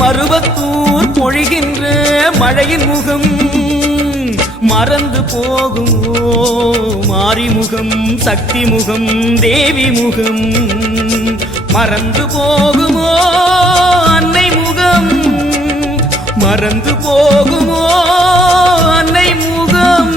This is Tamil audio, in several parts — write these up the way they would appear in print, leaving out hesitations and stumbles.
மருவத்தூர் பொழிகின்ற மழையின் முகம் மறந்து போகுமோ மாரிமுகம் சக்தி முகம் தேவி முகம் மறந்து போகுமோ அன்னை முகம் மறந்து போகுமோ அன்னை முகம்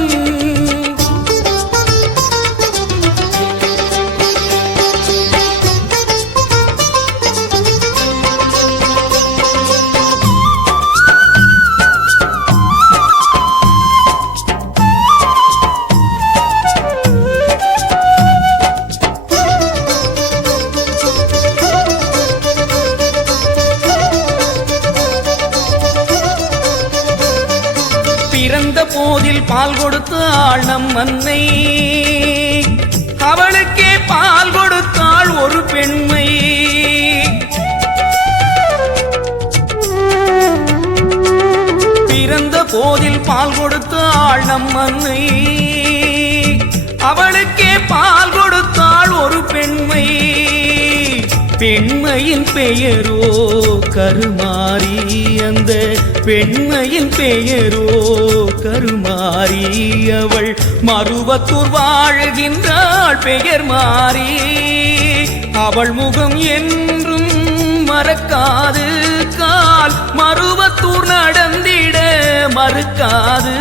பிறந்த போதில் பால் கொடுத்தாள் நம் அன்னை அவளுக்கே பால் கொடுத்தாள் ஒரு பெண்மை பிறந்த போதில் பால் கொடுத்தாள் நம் அன்னை அவளுக்கே பால் கொடுத்தாள் ஒரு பெண்மை பெண்மையின் பெயரோ கருமாரி அந்த பெண்மையின் பெயரோ கருமாரி அவள் மருவத்தூர் வாழுகின்றாள் பெயர் மாறி அவள் முகம் என்றும் மறக்காது கால் மருவத்தூர் நடந்திட மறுக்காது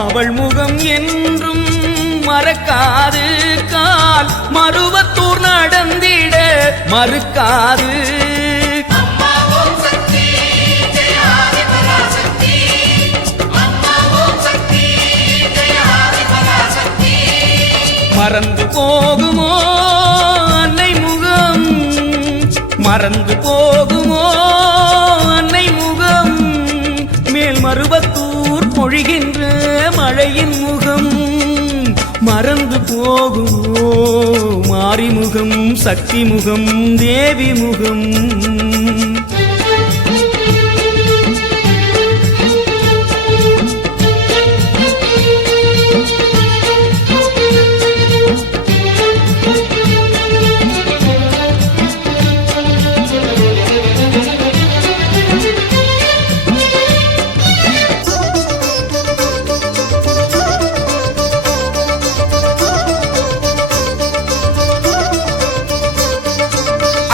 அவள் முகம் என்றும் மறக்காது கால் மருவத்தூர் நடந்திட மறுக்காது மறந்து போகுமோ அன்னை முகம் மறந்து போகுமோ அன்னை முகம் மேல் மருவத்தூர் பொழிகின்ற மழையின் முகம் மறந்து போகுமோ மாரிமுகம் சக்தி முகம் தேவி முகம்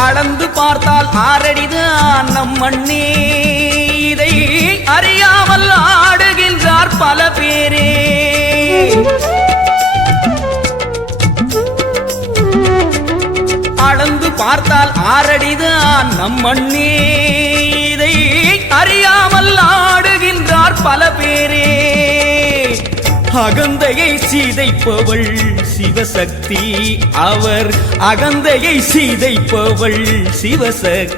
அளந்து பார்த்தால் ஆறடிதான் நம் மண்ணே இதை அறியாமல் ஆடுகின்றார் பல பேரே அளந்து பார்த்தால் ஆறடிதான் நம் மண்ணே இதை அறியாமல் ஆடுகின்றார் பல பேரே அகந்தையை சீதைப்பவள் சிவசக்தி அவர் அகந்தையை சீதைப்பவள் சிவசக்தி